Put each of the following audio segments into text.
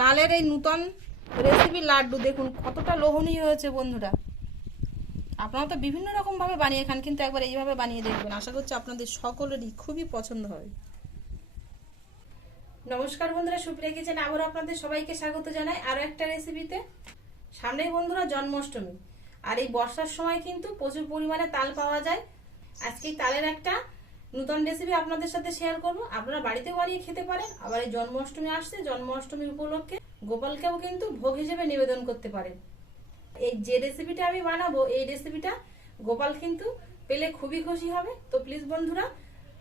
তালের এই নতুন রেসিপি লাড্ডু দেখুন কতটা লোভনীয় হয়েছে বন্ধুরা। আপনারা তো বিভিন্ন রকম ভাবে বানিয়ে খান, কিন্তু একবার এইভাবে বানিয়ে দেখবেন, আশা করছি আপনাদের সকলেরই খুবই পছন্দ হবে। নমস্কার বন্ধুরা, সুপ্রিয়া কিচেনে আবারও আপনাদের সবাইকে স্বাগত জানাই আরো একটা রেসিপিতে। সামনেই বন্ধুরা জন্মাষ্টমী, আর এই বর্ষার সময় কিন্তু প্রচুর পরিমাণে তাল পাওয়া যায়। আজকে তালের একটা নতুন রেসিপি আপনাদের সাথে শেয়ার করব। আপনারা বাড়িতে বানিয়ে খেতে পারেন, আবার এই জন্মাষ্টমী আসছে, জন্মাষ্টমীর উপলক্ষে গোপালকেও কিন্তু ভোগ হিসেবে নিবেদন করতে পারেন। এই যে রেসিপিটা আমি বানাবো, এই রেসিপিটা গোপাল কিন্তু পেলে খুবই খুশি হবে। তো প্লিজ বন্ধুরা,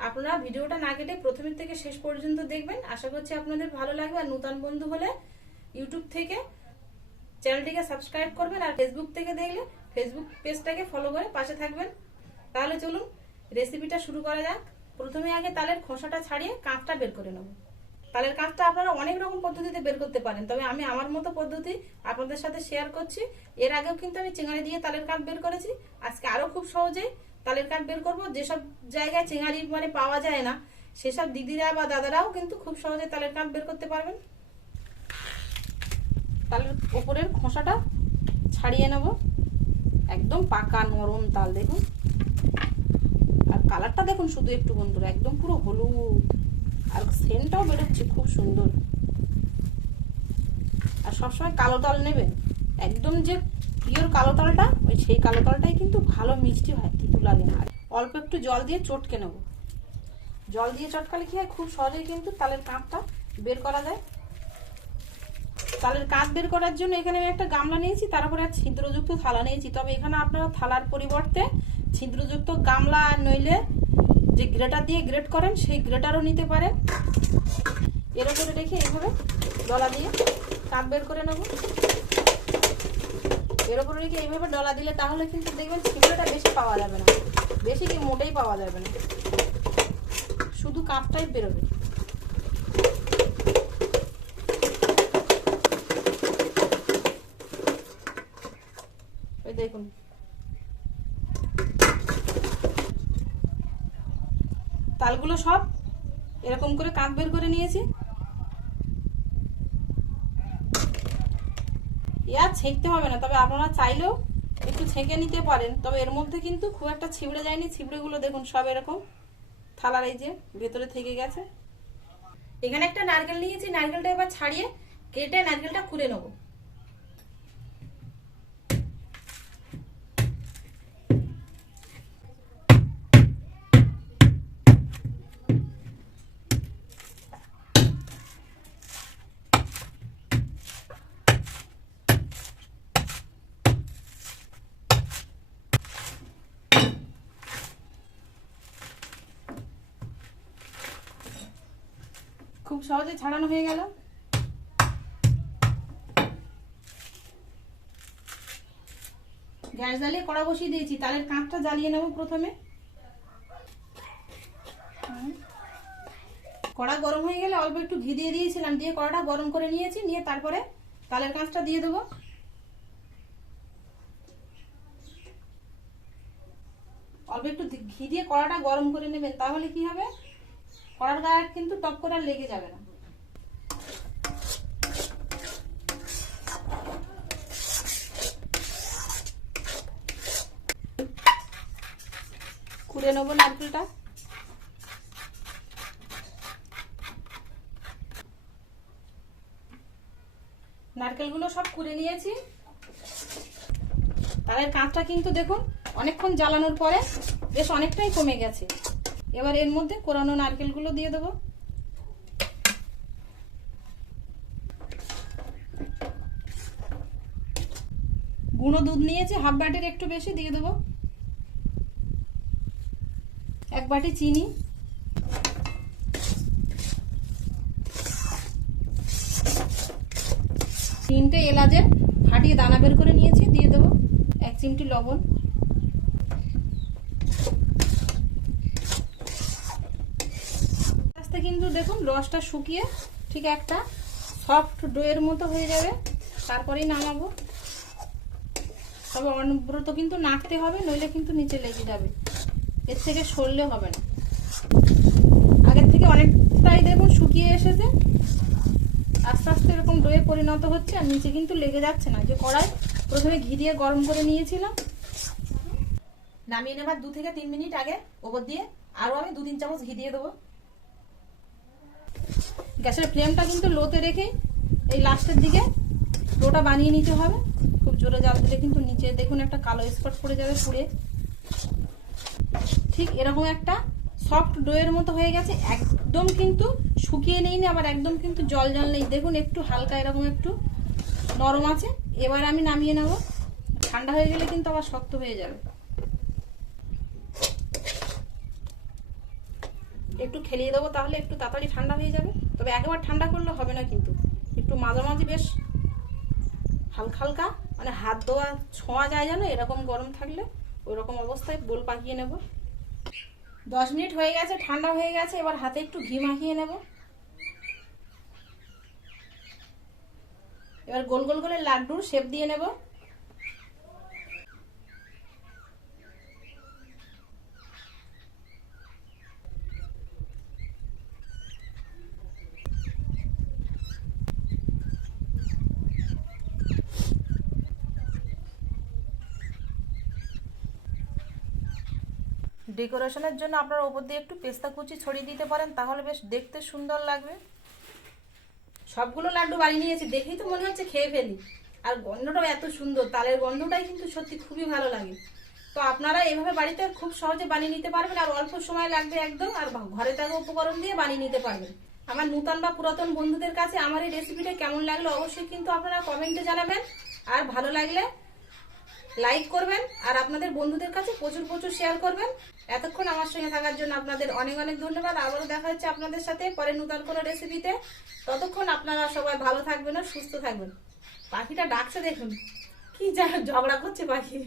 আপনারা ভিডিওটা না কেটে প্রথম থেকে শেষ পর্যন্ত দেখবেন, আশা করছি আপনাদের ভালো লাগবে। আর নতুন বন্ধু হলে ইউটিউব থেকে চ্যানেলটিকে সাবস্ক্রাইব করবেন, আর ফেসবুক থেকে দেখলে ফেসবুক পেজটাকে ফলো করে পাশে থাকবেন। তাহলে চলুন রেসিপিটা শুরু করা যাক। প্রথমে আগে তালের খোসাটা ছাড়িয়ে কাঁচটা বের করে নেব। তালের কাঁচটা আপনারা অনেক রকম পদ্ধতিতে বের করতে পারেন, তবে আমি আমার মতো পদ্ধতি আপনাদের সাথে শেয়ার করছি। এর আগেও কিন্তু আমি চিংড়ি দিয়ে তালের কাঁচ বের করেছি, আজকে আরো খুব সহজেই তালের কাঁচ বের করব। যেসব জায়গায় চিংড়ি পাওয়া যায় না, সেসব দিদিরা বা দাদারাও কিন্তু খুব সহজে তালের কাঁচ বের করতে পারবেন। তালের উপরের খোসাটা ছাড়িয়ে নেব। একদম পাকা নরম তাল দেখুন, আর কালারটা দেখুন শুধু একটু বন্ধুরা, একদম পুরো হলুদ, আর সেন্টটাও বেরোচ্ছে খুব সুন্দর। আর সবসময় কালো তাল নেবেন, একদম যে পিওর কালো তালটা, ওই সেই কালো তালটাই কিন্তু ভালো মিষ্টি হয়, তিতো লাগে না। অল্প একটু জল দিয়ে চটকে নেব। জল দিয়ে চটকালে কি হয়, খুব সহজেই কিন্তু তালের কাঁচটা বের করা যায়। তালের কাঁচ বের করার জন্য এখানে আমি একটা গামলা নিয়েছি, তার উপরে ছিদ্রযুক্ত থালা নিয়েছি। তবে এখানে আপনারা থালার পরিবর্তে ছিদ্রযুক্ত গামলা, নইলে যে গ্রেটার দিয়ে গ্রেট করেন সেই গ্রেটারও নিতে পারেন। এর উপরে রেখে এইভাবে ডলা দিয়ে কাঁচ বের করে নেব। এর উপরে রেখে এইভাবে ডলা দিলে তাহলে কিন্তু দেখবেন ছিদ্রটা বেশি পাওয়া যাবে না, বেশি কি মোটেই পাওয়া যাবে না, শুধু কাঁচটাই বেরোবে। দেখুন তালগুলো সব এরকম করে কাঁচ বের করে নিয়েছি। আর ছেঁকতে হবে না, তবে আপনারা চাইলেও একটু ছেঁকে নিতে পারেন। তবে এর মধ্যে কিন্তু খুব একটা ছিবড়ে যায়নি। ছিবড়েগুলো দেখুন সব এরকম থালার এই যে ভেতরে থেকে গেছে। এখানে একটা নারকেল নিয়েছি, নারকেলটা এবার ছাড়িয়ে কেটে নারকেলটা খুলে নেব। খুব সহজে ছাড়ানো হয়ে গেল। গ্যাস জ্বালিয়ে কড়া বসিয়ে দিয়েছি, তালের কাঁচটা জ্বালিয়ে নেব। প্রথমে কড়া গরম হয়ে গেলে অল্প একটু ঘি দিয়ে দিয়েছিলাম, দিয়ে কড়াটা গরম করে নিয়েছি। নিয়ে তারপরে তালের কাঁচটা দিয়ে দেবো। অল্প একটু ঘি দিয়ে কড়াটা গরম করে নেবেন, তাহলে কি হবে, কড়ার গায়ে কিন্তু টপ করে লেগে যাবে না। কুড়ে নেবো নারকেলটা। নারকেলগুলো সব কুড়ে নিয়েছি। তালের কাঁচটা কিন্তু দেখুন অনেকক্ষণ জ্বালানোর পরে বেশ অনেকটাই কমে গেছে। এবার এর মধ্যে কোরানো নারকেলগুলো দিয়ে দেবো। গুঁড়ো দুধ নিয়েছি হাফ বাটির একটু বেশি, দিয়ে দেবো। এক বাটি চিনি, তিনটে এলাচের ফাটিয়ে দানা বের করে নিয়েছি, দিয়ে দেবো। এক চিমটি লবণ, আস্তে কিন্তু দেখুন রসটা শুকিয়ে ঠিক একটা সফট ডোয়ের মতো হয়ে যাবে, তারপরেই নামাবো। তবে অনবরত কিন্তু নাড়তে হবে, নইলে কিন্তু নিচে লেগে যাবে, এর থেকে সরলে হবে না। আগের থেকে অনেকটাই দেখুন শুকিয়ে এসেছে। আস্তে আস্তে এরকম ডোয়ে পরিণত হচ্ছে, আর নিচে কিন্তু লেগে যাচ্ছে না। যে কড়াই প্রথমে ঘি দিয়ে গরম করে নিয়েছিলাম, নামিয়ে নেবার 2 থেকে 3 মিনিট আগে ওপর দিয়ে আরো আমি 2-3 চামচ ঘি দিয়ে দেবো। গ্যাসের ফ্লেমটা কিন্তু লোতে রেখে এই লাস্টের দিকে ডোটা বানিয়ে নিতে হবে। খুব জোরে জাল দিলে কিন্তু নিচে দেখুন একটা কালো স্পট পড়ে যাবে পুড়ে। ঠিক এরকম একটা সফট ডোয়ের মতো হয়ে গেছে, একদম কিন্তু শুকিয়ে নেইনি, আবার একদম কিন্তু জল জল নেই। দেখুন একটু হালকা এরকম একটু নরম আছে। এবার আমি নামিয়ে নেব, ঠান্ডা হয়ে গেলে কিন্তু আবার শক্ত হয়ে যাবে। একটু খেলিয়ে দেবো, তাহলে একটু তাড়াতাড়ি ঠান্ডা হয়ে যাবে। তবে একবার ঠান্ডা করলে হবে না, কিন্তু একটু মাঝামাঝি বেশ হালকা হালকা, মানে হাত ধোয়া ছোঁয়া যায় যেন এরকম গরম থাকলে ওই রকম অবস্থায় বোল পাকিয়ে নেব। 10 মিনিট হয়ে গেছে, ঠান্ডা হয়ে গেছে। এবার হাতে একটু ঘি মাখিয়ে নেব। এবার গোল গোল করে লাড্ডুর শেপ দিয়ে নেব। ডেকোরেশনের জন্য আপনারা ওপর দিয়ে একটু পেস্তা কুচি ছড়িয়ে দিতে পারেন, তাহলে বেশ দেখতে সুন্দর লাগবে। সবগুলো লাড্ডু বানিয়ে নিয়েছি, দেখেই তো মনে হচ্ছে খেয়ে ফেলি। আর গন্ধটাও এত সুন্দর, তালের গন্ধটাই কিন্তু সত্যি খুবই ভালো লাগে। তো আপনারা এভাবে বাড়িতে খুব সহজে বানিয়ে নিতে পারবেন, আর অল্প সময় লাগবে একদম, আর ঘরে থাকা উপকরণ দিয়ে বানিয়ে নিতে পারবেন। আমার নূতন বা পুরাতন বন্ধুদের কাছে আমার এই রেসিপিটা কেমন লাগলো অবশ্যই কিন্তু আপনারা কমেন্টে জানাবেন। আর ভালো লাগলে লাইক করবেন, আর আপনাদের বন্ধুদের কাছে প্রচুর প্রচুর শেয়ার করবেন। এতক্ষণ আমার সঙ্গে থাকার জন্য আপনাদের অনেক অনেক ধন্যবাদ। আবারও দেখা হচ্ছে আপনাদের সাথে পরে নতুন কোনো রেসিপিতে। ততক্ষণ আপনারা সবাই ভালো থাকবেন আর সুস্থ থাকবেন। পাখিটা ডাকছে দেখুন, কি ঝগড়া করছে পাখি।